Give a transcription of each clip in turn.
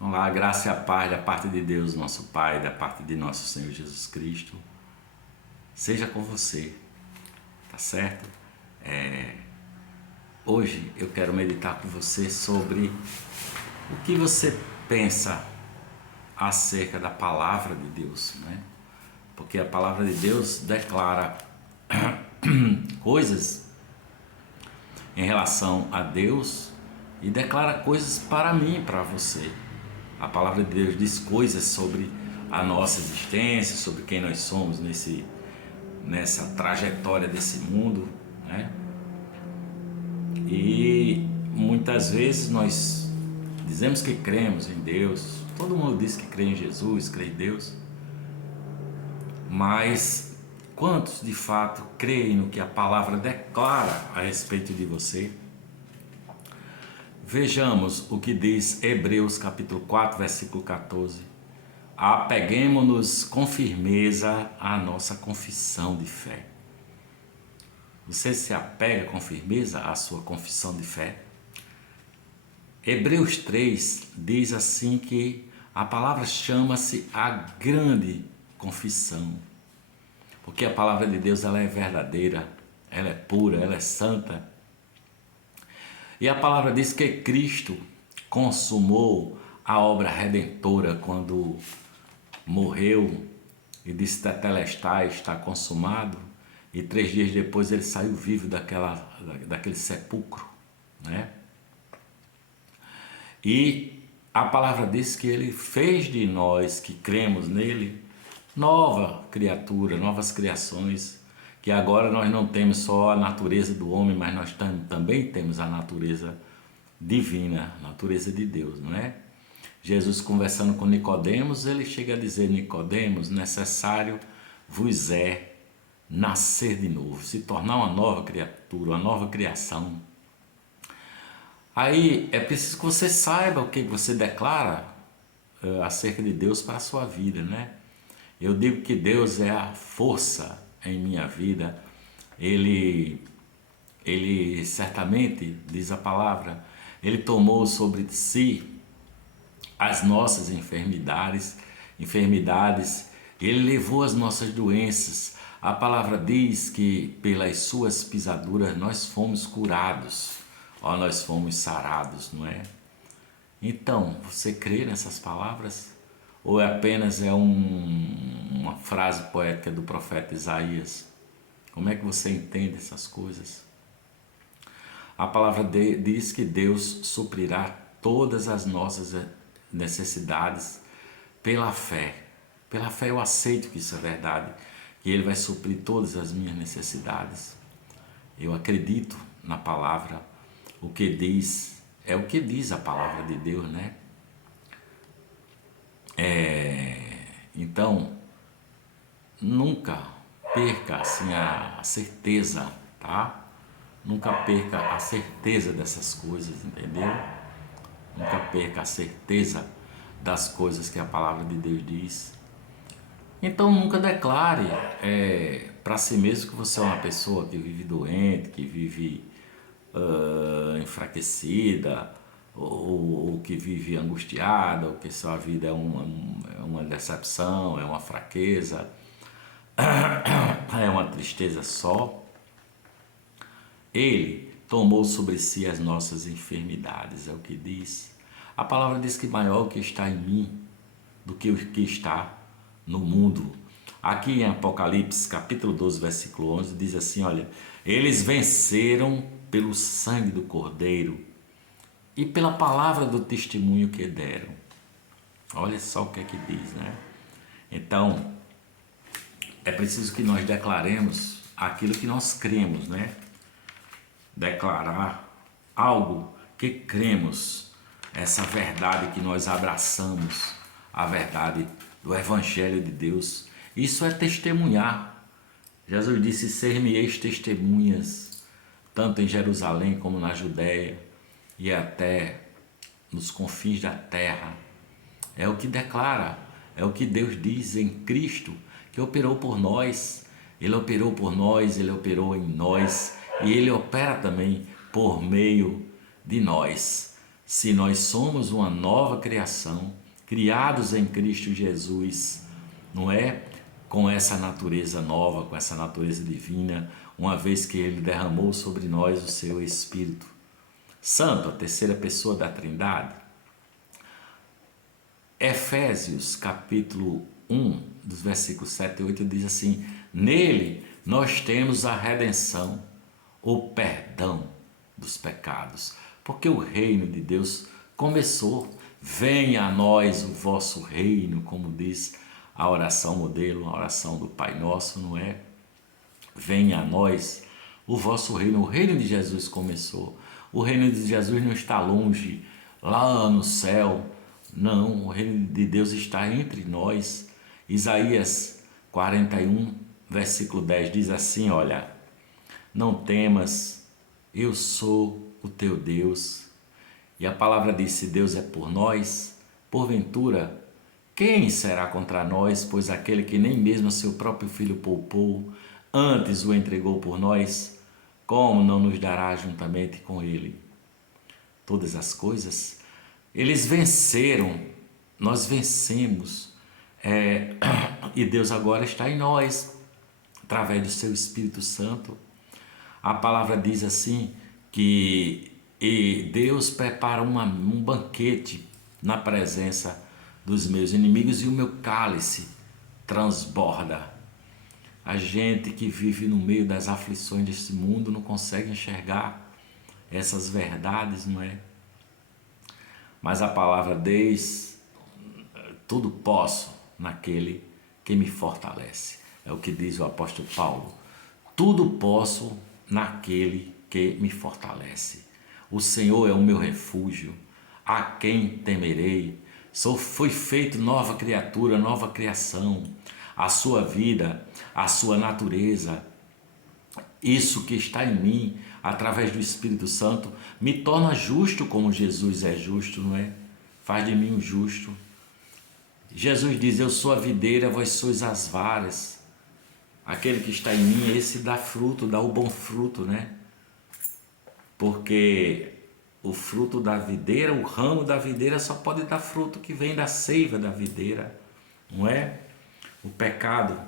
Vamos lá, a graça e a paz da parte de Deus, nosso Pai, da parte de nosso Senhor Jesus Cristo, seja com você, tá certo? Hoje eu quero meditar com você sobre o que você pensa acerca da palavra de Deus, né? Porque a palavra de Deus declara coisas em relação a Deus e declara coisas para mim e para você. A palavra de Deus diz coisas sobre a nossa existência, sobre quem nós somos nessa trajetória desse mundo, né? E muitas vezes nós dizemos que cremos em Deus, todo mundo diz que crê em Jesus, crê em Deus, mas quantos de fato creem no que a palavra declara a respeito de você? Vejamos o que diz Hebreus capítulo 4, versículo 14. Apeguemo-nos com firmeza à nossa confissão de fé. Você se apega com firmeza à sua confissão de fé? Hebreus 3 diz assim que a palavra chama-se a grande confissão. Porque a palavra de Deus ela é verdadeira, ela é pura, ela é santa. E a palavra diz que Cristo consumou a obra redentora quando morreu e disse tetelestai, está consumado, e 3 dias depois ele saiu vivo daquele sepulcro, né? E a palavra diz que ele fez de nós que cremos nele nova criatura, novas criações, que agora nós não temos só a natureza do homem, mas nós também temos a natureza divina, a natureza de Deus, não é? Jesus conversando com Nicodemos, ele chega a dizer: Nicodemos, necessário vos é nascer de novo, se tornar uma nova criatura, uma nova criação. Aí é preciso que você saiba o que você declara acerca de Deus para a sua vida, né? Eu digo que Deus é a força em minha vida. Ele certamente, diz a palavra, ele tomou sobre si as nossas enfermidades, ele levou as nossas doenças. A palavra diz que pelas suas pisaduras nós fomos curados, ó, nós fomos sarados, não é? Então, você crê nessas palavras? Ou apenas é uma frase poética do profeta Isaías? Como é que você entende essas coisas? A palavra diz que Deus suprirá todas as nossas necessidades pela fé. Pela fé eu aceito que isso é verdade, que Ele vai suprir todas as minhas necessidades. Eu acredito na palavra, o que diz, é o que diz a palavra de Deus, né? Então, nunca perca assim a certeza, tá? Nunca perca a certeza dessas coisas, entendeu? Nunca perca a certeza das coisas que a palavra de Deus diz. Então nunca declare para si mesmo que você é uma pessoa que vive doente, que vive enfraquecida, ou que vive angustiada, ou que sua vida é uma decepção, é uma fraqueza, é uma tristeza só. Ele tomou sobre si as nossas enfermidades, é o que diz. A palavra diz que maior o que está em mim do que o que está no mundo. Aqui em Apocalipse, capítulo 12, versículo 11, diz assim, olha, eles venceram pelo sangue do Cordeiro e pela palavra do testemunho que deram. Olha só o que é que diz, né? Então, é preciso que nós declaremos aquilo que nós cremos, né? Declarar algo que cremos, essa verdade que nós abraçamos, a verdade do Evangelho de Deus. Isso é testemunhar. Jesus disse: ser-me-eis testemunhas, tanto em Jerusalém como na Judéia e até nos confins da terra. É o que declara, é o que Deus diz em Cristo, que operou por nós. Ele operou por nós, Ele operou em nós e Ele opera também por meio de nós. se nós somos uma nova criação, criados em Cristo Jesus, não é? Com essa natureza nova, com essa natureza divina, uma vez que Ele derramou sobre nós o seu Espírito Santo, a terceira pessoa da Trindade. Efésios capítulo 1, dos versículos 7 e 8, diz assim: nele nós temos a redenção, o perdão dos pecados, porque o reino de Deus começou. Venha a nós o vosso reino, como diz a oração modelo, a oração do Pai Nosso, não é? Venha a nós o vosso reino. O reino de Jesus começou. O reino de Jesus não está longe, lá no céu. Não, o reino de Deus está entre nós. Isaías 41, versículo 10 diz assim, olha: não temas, eu sou o teu Deus. E a palavra diz: se Deus é por nós, porventura, quem será contra nós? Pois aquele que nem mesmo a seu próprio filho poupou, antes o entregou por nós, como não nos dará juntamente com ele todas as coisas? Eles venceram, nós vencemos, e Deus agora está em nós, através do seu Espírito Santo. A palavra diz assim, que Deus prepara um banquete na presença dos meus inimigos e o meu cálice transborda. A gente que vive no meio das aflições deste mundo não consegue enxergar essas verdades, não é? Mas a palavra diz: tudo posso naquele que me fortalece. É o que diz o apóstolo Paulo. Tudo posso naquele que me fortalece. O Senhor é o meu refúgio, a quem temerei? Fui feito nova criatura, nova criação. A sua vida, a sua natureza, isso que está em mim, através do Espírito Santo, me torna justo como Jesus é justo, não é? Faz de mim um justo. Jesus diz: eu sou a videira, vós sois as varas. Aquele que está em mim, esse dá fruto, dá o bom fruto, né? Porque o fruto da videira, o ramo da videira só pode dar fruto que vem da seiva da videira, não é? O pecado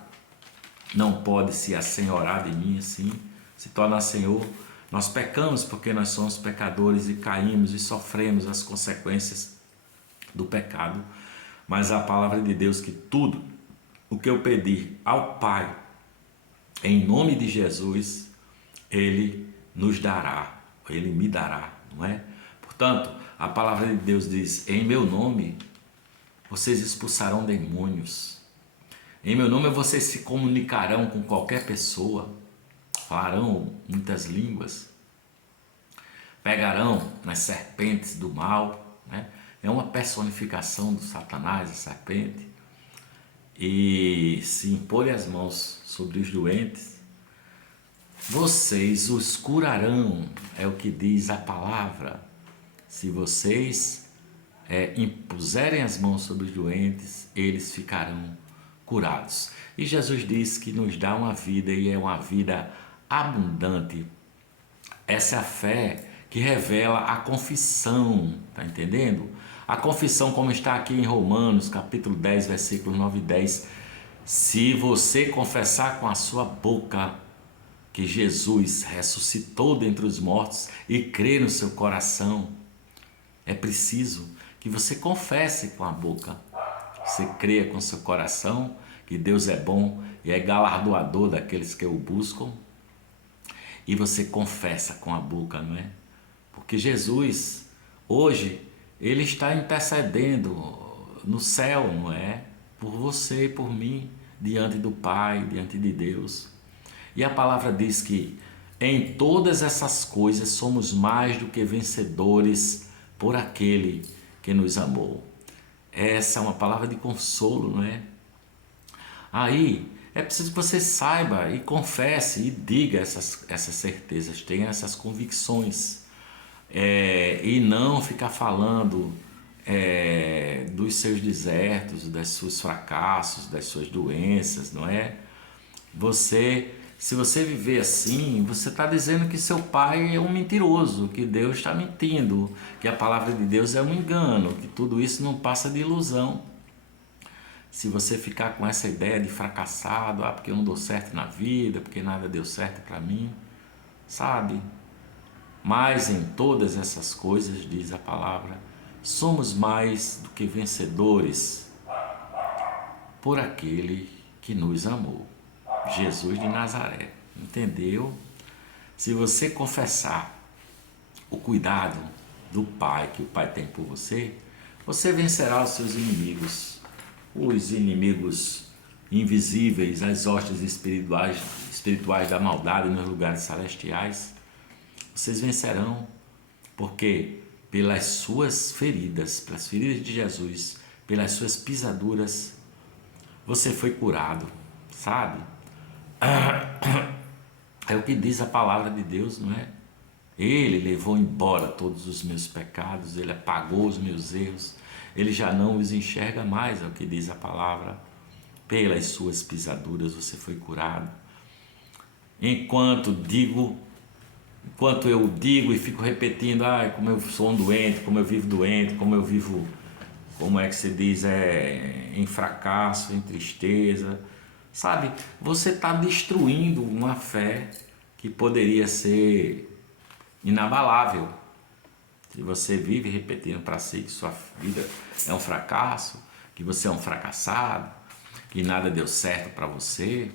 não pode se assenhorar de mim assim, se tornar senhor. Nós pecamos porque nós somos pecadores e caímos e sofremos as consequências do pecado. Mas a palavra de Deus que tudo o que eu pedir ao Pai, em nome de Jesus, Ele nos dará, Ele me dará, não é? Portanto, a palavra de Deus diz: em meu nome vocês expulsarão demônios. Em meu nome vocês se comunicarão com qualquer pessoa, falarão muitas línguas, pegarão nas serpentes do mal, né? É uma personificação do Satanás, a serpente. E se imporem as mãos sobre os doentes, vocês os curarão, é o que diz a palavra. Se vocês impuserem as mãos sobre os doentes, eles ficarão curados. E Jesus diz que nos dá uma vida, e é uma vida abundante. Essa é a fé que revela a confissão, tá entendendo? A confissão, como está aqui em Romanos, capítulo 10, versículos 9 e 10. Se você confessar com a sua boca que Jesus ressuscitou dentre os mortos e crer no seu coração, é preciso que você confesse com a boca. Você creia com seu coração que Deus é bom e é galardoador daqueles que o buscam, e você confessa com a boca, não é? Porque Jesus, hoje, Ele está intercedendo no céu, não é? Por você e por mim, diante do Pai, diante de Deus. E a palavra diz que em todas essas coisas somos mais do que vencedores por aquele que nos amou. Essa é uma palavra de consolo, não é? Aí é preciso que você saiba e confesse e diga essas certezas, tenha essas convicções, e não ficar falando dos seus desertos, dos seus fracassos, das suas doenças, não é? Você Se você viver assim, você está dizendo que seu pai é um mentiroso, que Deus está mentindo, que a palavra de Deus é um engano, que tudo isso não passa de ilusão. Se você ficar com essa ideia de fracassado, porque eu não dou certo na vida, porque nada deu certo para mim, sabe? Mas em todas essas coisas, diz a palavra, somos mais do que vencedores por aquele que nos amou, Jesus de Nazaré. Entendeu? Se você confessar o cuidado do Pai que o Pai tem por você, você vencerá os seus inimigos, os inimigos invisíveis, as hostes espirituais da maldade nos lugares celestiais. Vocês vencerão, porque pelas suas feridas, pelas feridas de Jesus, pelas suas pisaduras, você foi curado, sabe? É o que diz a palavra de Deus, não é? Ele levou embora todos os meus pecados, ele apagou os meus erros, ele já não os enxerga mais, é o que diz a palavra. Pelas suas pisaduras você foi curado. Enquanto eu digo e fico repetindo, como eu sou um doente, como eu vivo, como é que se diz, em fracasso, em tristeza, sabe? Você está destruindo uma fé que poderia ser inabalável. Se você vive repetindo para si que sua vida é um fracasso, que você é um fracassado, que nada deu certo para você,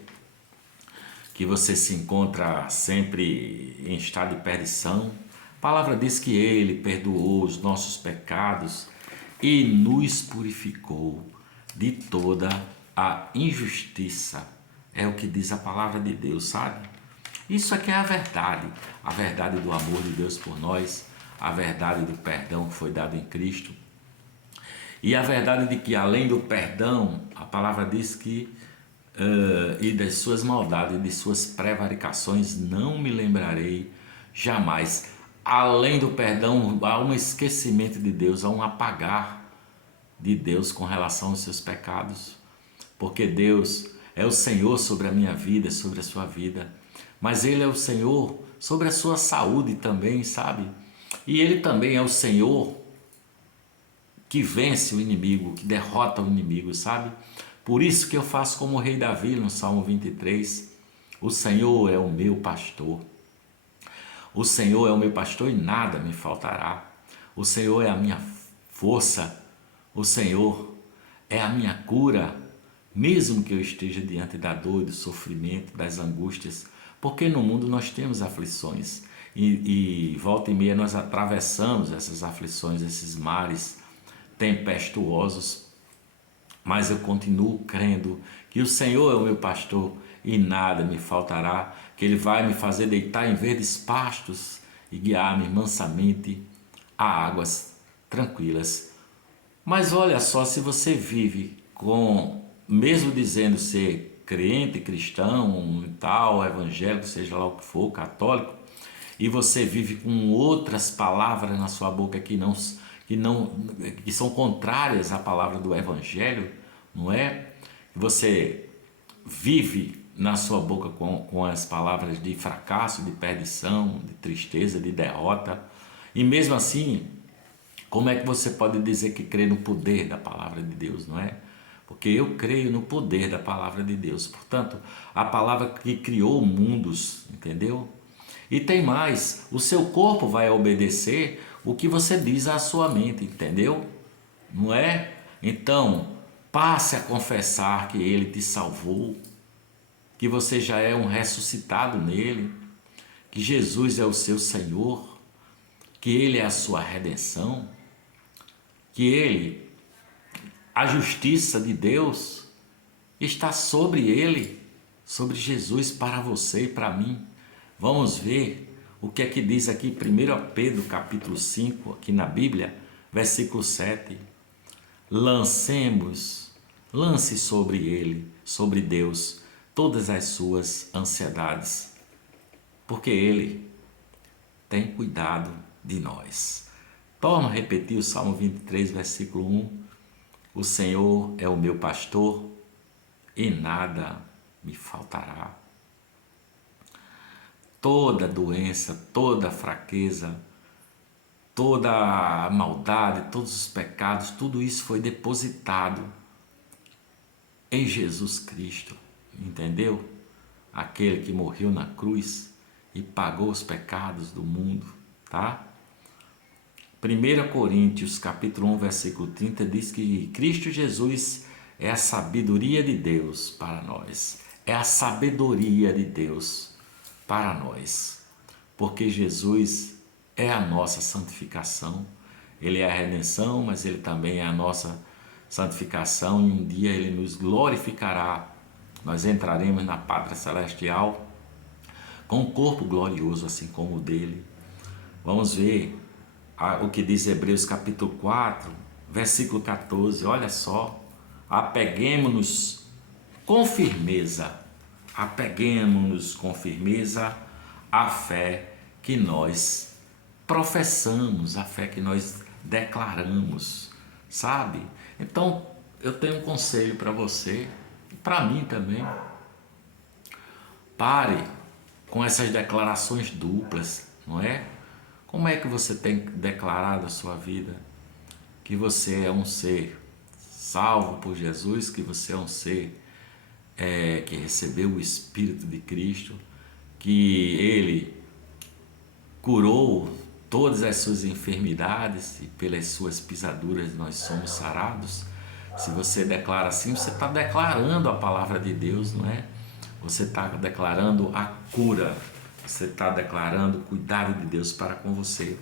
que você se encontra sempre em estado de perdição, a palavra diz que Ele perdoou os nossos pecados e nos purificou de toda a injustiça. É o que diz a palavra de Deus, sabe? Isso aqui é a verdade do amor de Deus por nós, a verdade do perdão que foi dado em Cristo. E a verdade de que além do perdão, a palavra diz que e das suas maldades e de suas prevaricações não me lembrarei jamais. Além do perdão, há um esquecimento de Deus, há um apagar de Deus com relação aos seus pecados. Porque Deus é o Senhor sobre a minha vida, sobre a sua vida. Mas Ele é o Senhor sobre a sua saúde também, sabe? E Ele também é o Senhor que vence o inimigo, que derrota o inimigo, sabe? Por isso que eu faço como o rei Davi no Salmo 23. O Senhor é o meu pastor. O Senhor é o meu pastor e nada me faltará. O Senhor é a minha força. O Senhor é a minha cura. Mesmo que eu esteja diante da dor, do sofrimento, das angústias, porque no mundo nós temos aflições e volta e meia nós atravessamos essas aflições, esses mares tempestuosos, mas eu continuo crendo que o Senhor é o meu pastor e nada me faltará, que Ele vai me fazer deitar em verdes pastos e guiar-me mansamente a águas tranquilas. Mas olha só, se você vive mesmo dizendo ser crente, cristão, tal, evangélico, seja lá o que for, católico, e você vive com outras palavras na sua boca que são contrárias à palavra do evangelho, não é? Você vive na sua boca com as palavras de fracasso, de perdição, de tristeza, de derrota, e mesmo assim, como é que você pode dizer que crê no poder da palavra de Deus, não é? Porque eu creio no poder da palavra de Deus. Portanto, a palavra que criou mundos, entendeu? E tem mais, o seu corpo vai obedecer o que você diz à sua mente, entendeu? Não é? Então, passe a confessar que Ele te salvou, que você já é um ressuscitado nele, que Jesus é o seu Senhor, que Ele é a sua redenção, que Ele, a justiça de Deus, está sobre Ele, sobre Jesus para você e para mim. Vamos ver o que é que diz aqui 1 Pedro capítulo 5, aqui na Bíblia, versículo 7. Lance sobre Ele, sobre Deus, todas as suas ansiedades, porque Ele tem cuidado de nós. Torno a repetir o Salmo 23, versículo 1. O Senhor é o meu pastor e nada me faltará. toda doença, toda fraqueza, toda a maldade, todos os pecados, tudo isso foi depositado em Jesus Cristo, entendeu? Aquele que morreu na cruz e pagou os pecados do mundo, tá? 1 Coríntios capítulo 1, versículo 30 diz que Cristo Jesus é a sabedoria de Deus para nós. É a sabedoria de Deus para nós. Porque Jesus é a nossa santificação. Ele é a redenção, mas Ele também é a nossa santificação. E um dia Ele nos glorificará. Nós entraremos na pátria celestial com um corpo glorioso, assim como o dele. Vamos ver o que diz Hebreus capítulo 4, versículo 14, olha só, apeguemo-nos com firmeza à fé que nós professamos, a fé que nós declaramos, sabe? Então, eu tenho um conselho para você, para mim também. Pare com essas declarações duplas, não é? Como é que você tem declarado a sua vida? Que você é um ser salvo por Jesus, que você é um ser que recebeu o Espírito de Cristo, que Ele curou todas as suas enfermidades e pelas suas pisaduras nós somos sarados. Se você declara assim, você está declarando a palavra de Deus, não é? Você está declarando a cura. Você está declarando o cuidado de Deus para com você.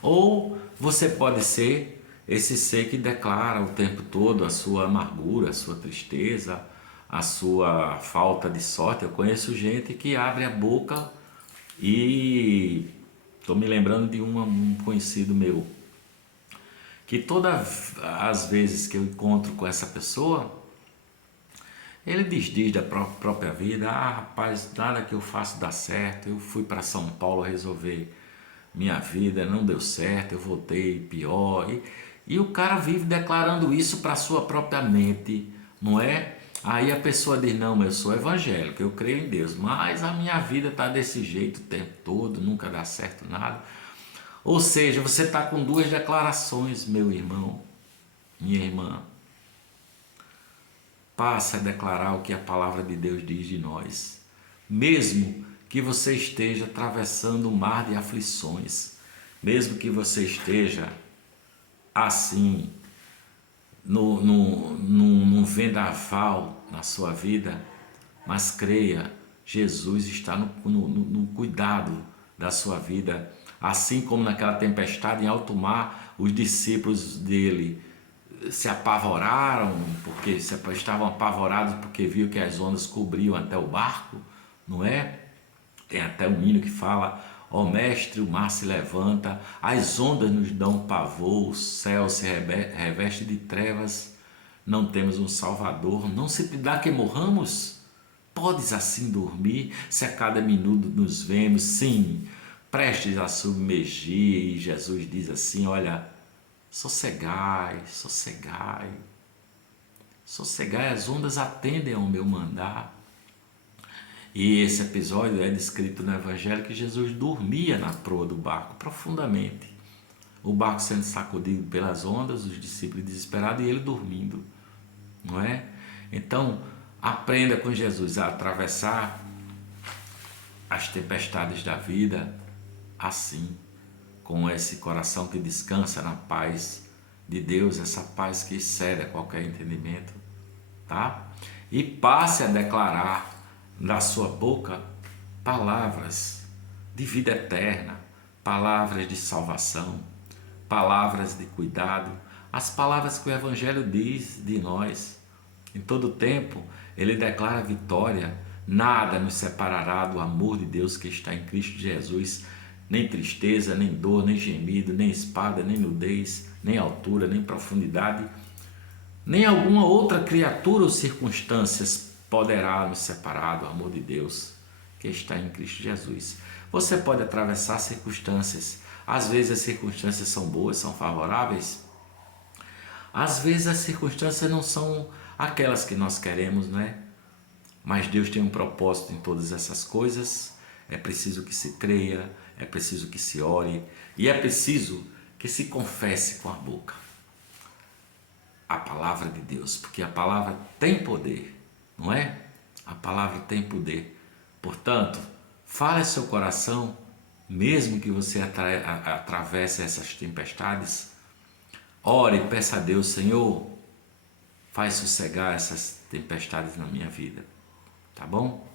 Ou você pode ser esse ser que declara o tempo todo a sua amargura, a sua tristeza, a sua falta de sorte. Eu conheço gente que abre a boca e estou me lembrando de um conhecido meu, que todas as vezes que eu encontro com essa pessoa, ele diz da própria vida: ah, rapaz, nada que eu faço dá certo, eu fui para São Paulo resolver minha vida, não deu certo, eu voltei pior. E o cara vive declarando isso para a sua própria mente, não é? Aí a pessoa diz: não, eu sou evangélico, eu creio em Deus, mas a minha vida está desse jeito o tempo todo, nunca dá certo nada. Ou seja, você está com duas declarações, meu irmão, minha irmã. Passe a declarar o que a palavra de Deus diz de nós. Mesmo que você esteja atravessando um mar de aflições, mesmo que você esteja assim, num vendaval na sua vida, mas creia, Jesus está no cuidado da sua vida. Assim como naquela tempestade em alto mar, os discípulos dele se apavoraram, porque estavam apavorados porque viu que as ondas cobriam até o barco, não é? Tem até um hino que fala: ó mestre, o mar se levanta, as ondas nos dão pavor, o céu se reveste de trevas, não temos um salvador, não se dá que morramos? Podes assim dormir, se a cada minuto nos vemos, sim, prestes a submergir. E Jesus diz assim: olha, sossegai, sossegai, sossegai, as ondas atendem ao meu mandar. E esse episódio é descrito no Evangelho que Jesus dormia na proa do barco profundamente. O barco sendo sacudido pelas ondas, os discípulos desesperados e ele dormindo, não é? Então, aprenda com Jesus a atravessar as tempestades da vida assim, com esse coração que descansa na paz de Deus, essa paz que excede a qualquer entendimento, tá? E passe a declarar da sua boca palavras de vida eterna, palavras de salvação, palavras de cuidado, as palavras que o Evangelho diz de nós. Em todo tempo ele declara vitória: nada nos separará do amor de Deus que está em Cristo Jesus, nem tristeza, nem dor, nem gemido, nem espada, nem nudez, nem altura, nem profundidade, nem alguma outra criatura ou circunstâncias poderá nos separar do amor de Deus que está em Cristo Jesus. Você pode atravessar circunstâncias, às vezes as circunstâncias são boas, são favoráveis, às vezes as circunstâncias não são aquelas que nós queremos, né? Mas Deus tem um propósito em todas essas coisas, é preciso que se creia, é preciso que se ore e é preciso que se confesse com a boca a palavra de Deus, porque a palavra tem poder, não é? A palavra tem poder. Portanto, fale seu coração, mesmo que você atravesse essas tempestades. Ore, peça a Deus, Senhor, faz sossegar essas tempestades na minha vida, tá bom?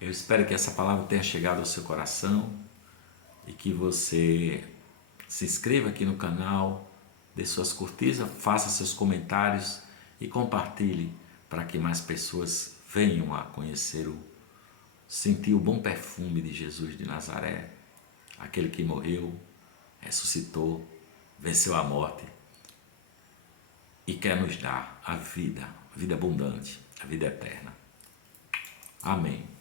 Eu espero que essa palavra tenha chegado ao seu coração e que você se inscreva aqui no canal, dê suas curtidas, faça seus comentários e compartilhe para que mais pessoas venham a conhecer sentir o bom perfume de Jesus de Nazaré, aquele que morreu, ressuscitou, venceu a morte e quer nos dar a vida abundante, a vida eterna. Amém.